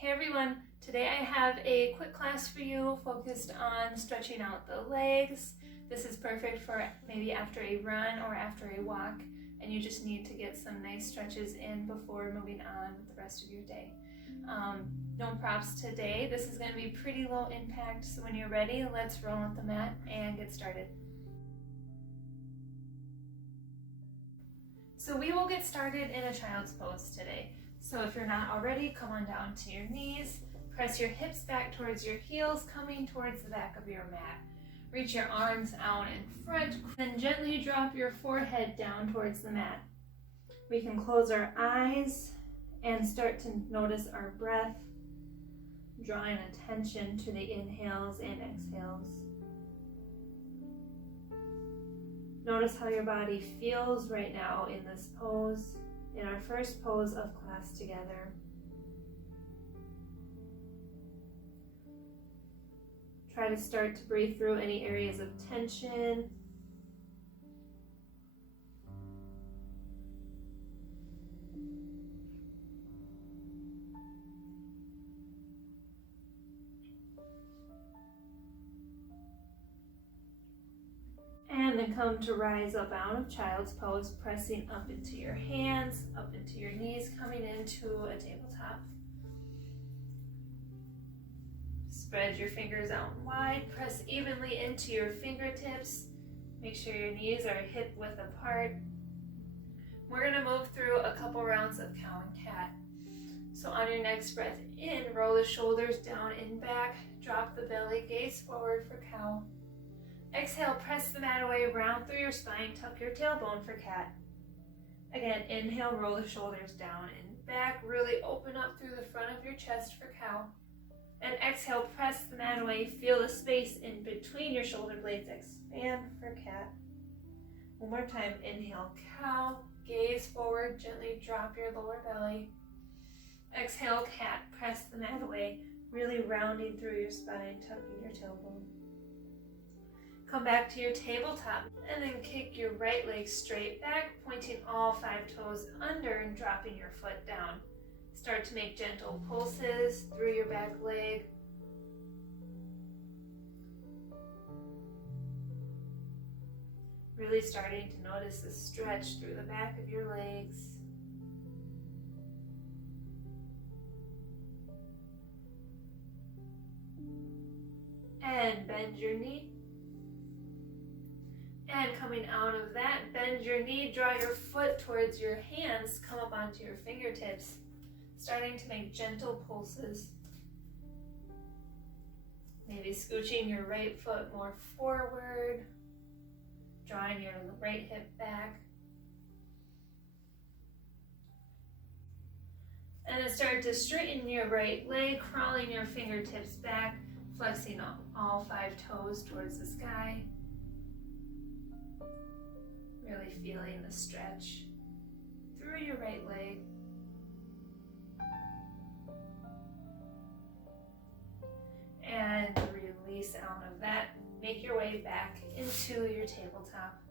Hey everyone, today I have a quick class for you focused on stretching out the legs. This is perfect for maybe after a run or after a walk, and you just need to get some nice stretches in before moving on with the rest of your day. No props today. This is going to be pretty low impact, so when you're ready, let's roll out the mat and get started. So we will get started in a child's pose today. So if you're not already, come on down to your knees, press your hips back towards your heels, coming towards the back of your mat. Reach your arms out in front, then gently drop your forehead down towards the mat. We can close our eyes and start to notice our breath, drawing attention to the inhales and exhales. Notice how your body feels right now in this pose, in our first pose of class together. Try to start to breathe through any areas of tension. And then come to rise up out of child's pose, pressing up into your hands, up into your knees, coming into a tabletop. Spread your fingers out wide, press evenly into your fingertips. Make sure your knees are hip width apart. We're going to move through a couple rounds of cow and cat. So on your next breath in, roll the shoulders down and back, drop the belly, gaze forward for cow. Exhale, press the mat away, round through your spine, tuck your tailbone for cat. Again, inhale, roll the shoulders down and back, really open up through the front of your chest for cow. And exhale, press the mat away, feel the space in between your shoulder blades, expand for cat. One more time, inhale, cow, gaze forward, gently drop your lower belly. Exhale, cat, press the mat away, really rounding through your spine, tucking your tailbone. Come back to your tabletop and then kick your right leg straight back, pointing all 5 toes under and dropping your foot down. Start to make gentle pulses through your back leg. Really starting to notice the stretch through the back of your legs. And bend your knee. And coming out of that, bend your knee, draw your foot towards your hands, come up onto your fingertips, starting to make gentle pulses. Maybe scooching your right foot more forward, drawing your right hip back. And then start to straighten your right leg, crawling your fingertips back, flexing all 5 toes towards the sky. Really feeling the stretch through your right leg. And release out of that. Make your way back into your tabletop.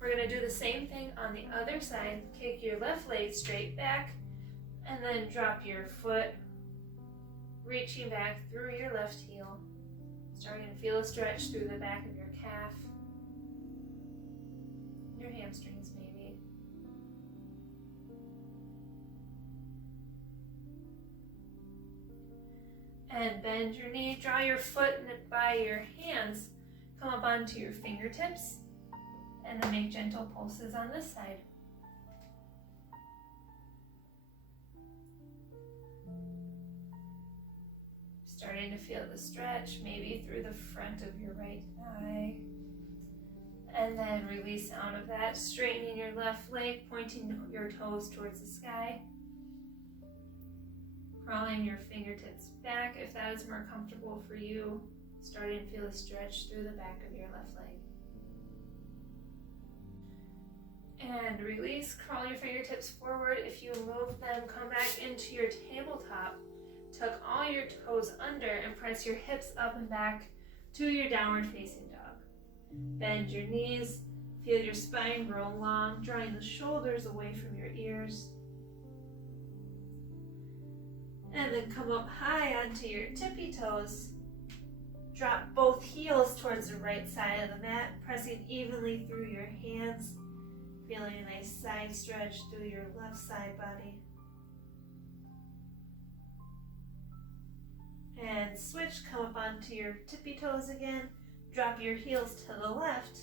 We're going to do the same thing on the other side. Kick your left leg straight back and then drop your foot, reaching back through your left heel. Starting to feel a stretch through the back of your calf. Your hamstrings maybe. And bend your knee, draw your foot by your hands, come up onto your fingertips, and then make gentle pulses on this side. Starting to feel the stretch, maybe through the front of your right thigh. And then release out of that, straightening your left leg, pointing your toes towards the sky. Crawling your fingertips back if that is more comfortable for you. Starting to feel a stretch through the back of your left leg. And release, crawl your fingertips forward. If you move them, come back into your tabletop. Tuck all your toes under and press your hips up and back to your downward facing dog. Bend your knees, feel your spine grow long, drawing the shoulders away from your ears. And then come up high onto your tippy toes. Drop both heels towards the right side of the mat, pressing evenly through your hands, feeling a nice side stretch through your left side body. And switch, come up onto your tippy toes again. Drop your heels to the left,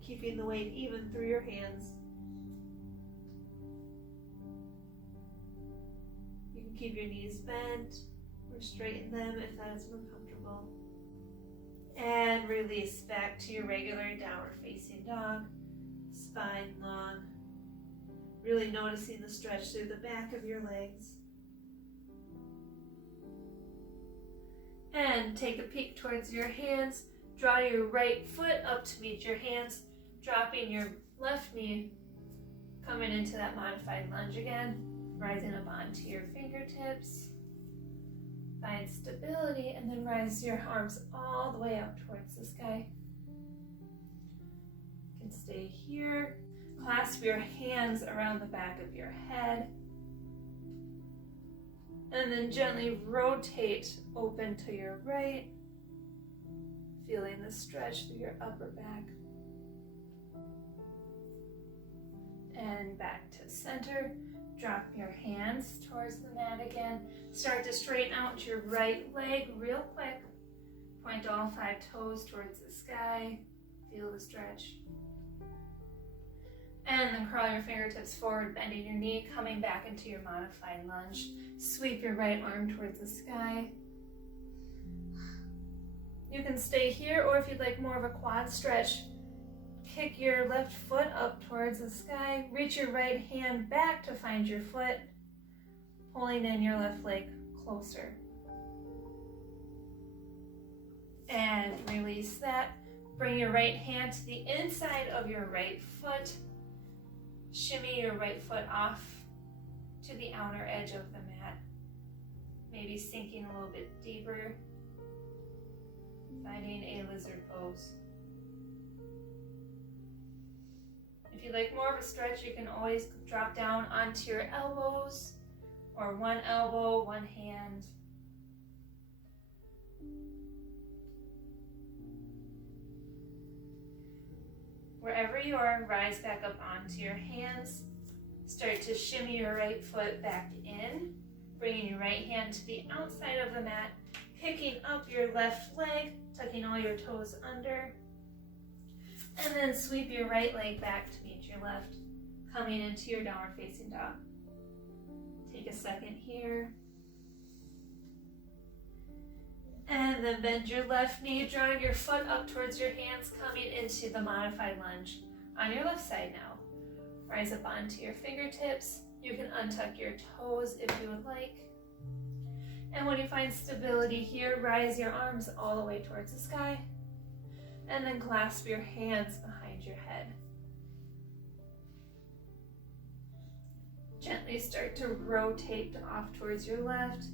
keeping the weight even through your hands. You can keep your knees bent or straighten them if that is more comfortable. And release back to your regular downward facing dog, spine long. Really noticing the stretch through the back of your legs. And take a peek towards your hands. Draw your right foot up to meet your hands, dropping your left knee, coming into that modified lunge again, rising up onto your fingertips. Find stability and then rise your arms all the way up towards the sky. You can stay here. Clasp your hands around the back of your head. And then gently rotate open to your right, feeling the stretch through your upper back. And back to center. Drop your hands towards the mat again. Start to straighten out your right leg real quick. Point all 5 toes towards the sky. Feel the stretch. And then curl your fingertips forward, bending your knee, coming back into your modified lunge. Sweep your right arm towards the sky. You can stay here, or if you'd like more of a quad stretch, kick your left foot up towards the sky. Reach your right hand back to find your foot, pulling in your left leg closer. And release that. Bring your right hand to the inside of your right foot. Shimmy your right foot off to the outer edge of the mat. Maybe sinking a little bit deeper. Finding a lizard pose. If you'd like more of a stretch, you can always drop down onto your elbows, or one elbow, one hand. Wherever you are, rise back up onto your hands. Start to shimmy your right foot back in, bringing your right hand to the outside of the mat, picking up your left leg, tucking all your toes under, and then sweep your right leg back to meet your left, coming into your downward facing dog. Take a second here. And then bend your left knee, drawing your foot up towards your hands, coming into the modified lunge on your left side now. Rise up onto your fingertips. You can untuck your toes if you would like. And when you find stability here, rise your arms all the way towards the sky. And then clasp your hands behind your head. Gently start to rotate off towards your left.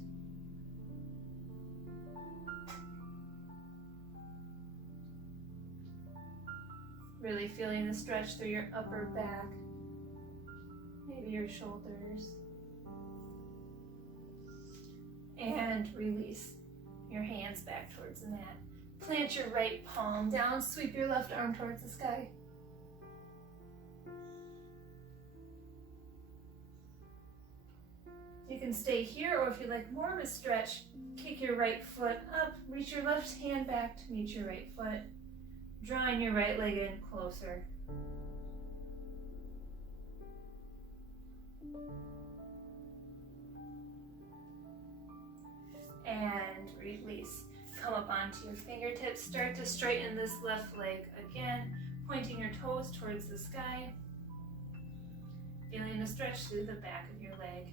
Really feeling the stretch through your upper back, maybe your shoulders. And release your hands back towards the mat. Plant your right palm down, sweep your left arm towards the sky. You can stay here, or if you'd like more of a stretch, kick your right foot up, reach your left hand back to meet your right foot, drawing your right leg in closer. And release. Come up onto your fingertips. Start to straighten this left leg again, pointing your toes towards the sky. Feeling a stretch through the back of your leg.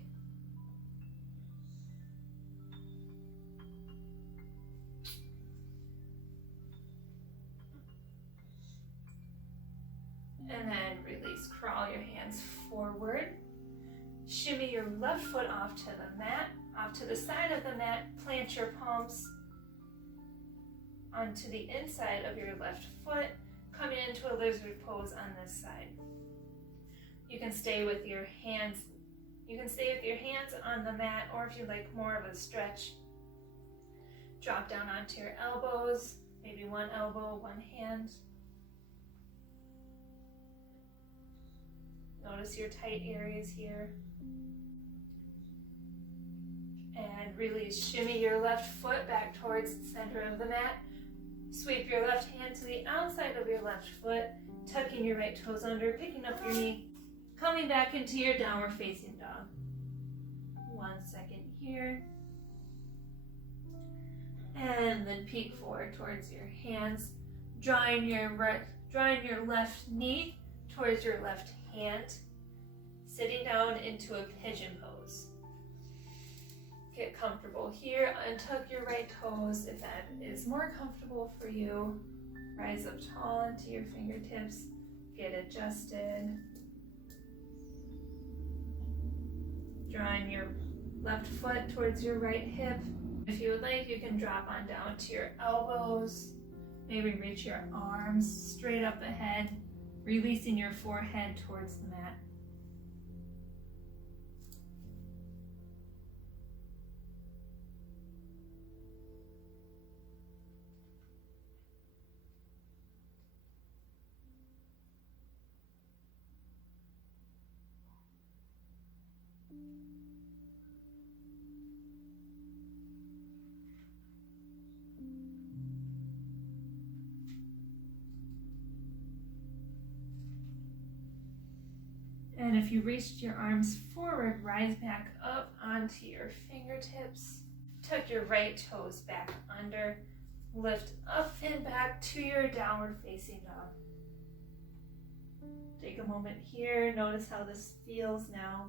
And then release. Crawl your hands forward. Shimmy your left foot off to the mat, off to the side of the mat. Plant your palms onto the inside of your left foot, coming into a lizard pose on this side. You can stay with your hands You can stay with your hands on the mat, or if you like more of a stretch, drop down onto your elbows, maybe one elbow, one hand. Notice your tight areas here. And release. Shimmy your left foot back towards the center of the mat. Sweep your left hand to the outside of your left foot, tucking your right toes under, picking up your knee, coming back into your downward facing dog. 1 second here. And then peek forward towards your hands, drawing your left knee towards your left hand, sitting down into a pigeon pose. Get comfortable here, untuck your right toes if that is more comfortable for you. Rise up tall into your fingertips, get adjusted. Drawing your left foot towards your right hip. If you would like, you can drop on down to your elbows. Maybe reach your arms straight up ahead, releasing your forehead towards the mat. And if you reached your arms forward, rise back up onto your fingertips. Tuck your right toes back under. Lift up and back to your downward facing dog. Take a moment here. Notice how this feels now.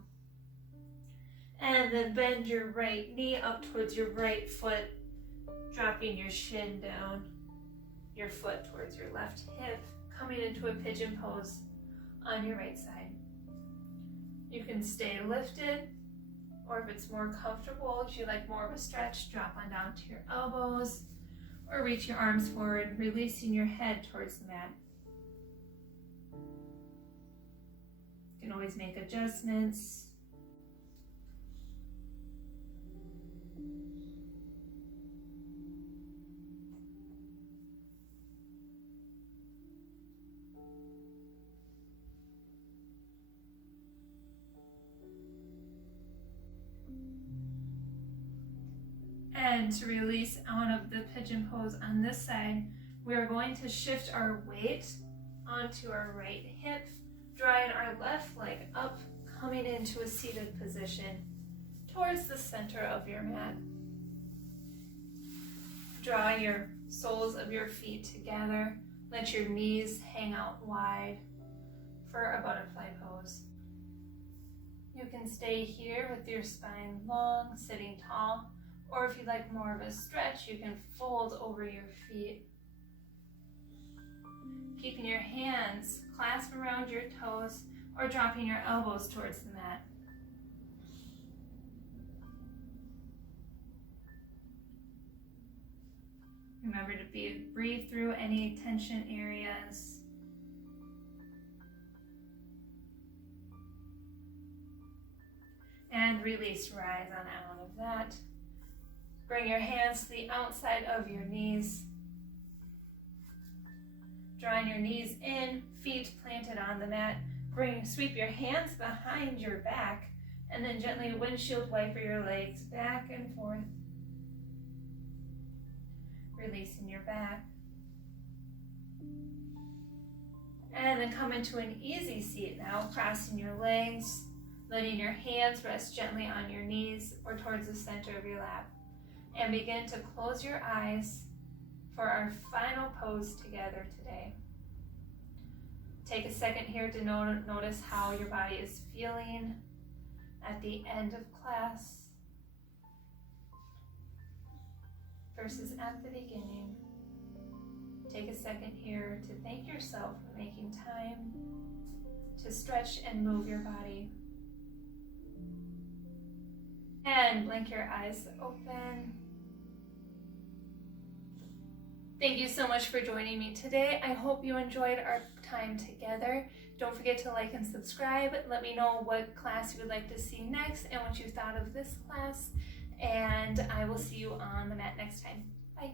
And then bend your right knee up towards your right foot, dropping your shin down, your foot towards your left hip, coming into a pigeon pose on your right side. You can stay lifted, or if it's more comfortable, if you like more of a stretch, drop on down to your elbows, or reach your arms forward, releasing your head towards the mat. You can always make adjustments. And to release out of the pigeon pose on this side, we are going to shift our weight onto our right hip, drawing our left leg up, coming into a seated position towards the center of your mat. Draw your soles of your feet together. Let your knees hang out wide for a butterfly pose. You can stay here with your spine long, sitting tall. Or if you'd like more of a stretch, you can fold over your feet. Keeping your hands clasped around your toes or dropping your elbows towards the mat. Remember to breathe through any tension areas. And release, rise on out of that. Bring your hands to the outside of your knees. Drawing your knees in, feet planted on the mat. Sweep your hands behind your back, and then gently windshield wiper your legs back and forth. Releasing your back. And then come into an easy seat now, crossing your legs, letting your hands rest gently on your knees or towards the center of your lap. And begin to close your eyes for our final pose together today. Take a second here to notice how your body is feeling at the end of class versus at the beginning. Take a second here to thank yourself for making time to stretch and move your body. And blink your eyes open. Thank you so much for joining me today. I hope you enjoyed our time together. Don't forget to like and subscribe. Let me know what class you would like to see next and what you thought of this class. And I will see you on the mat next time. Bye.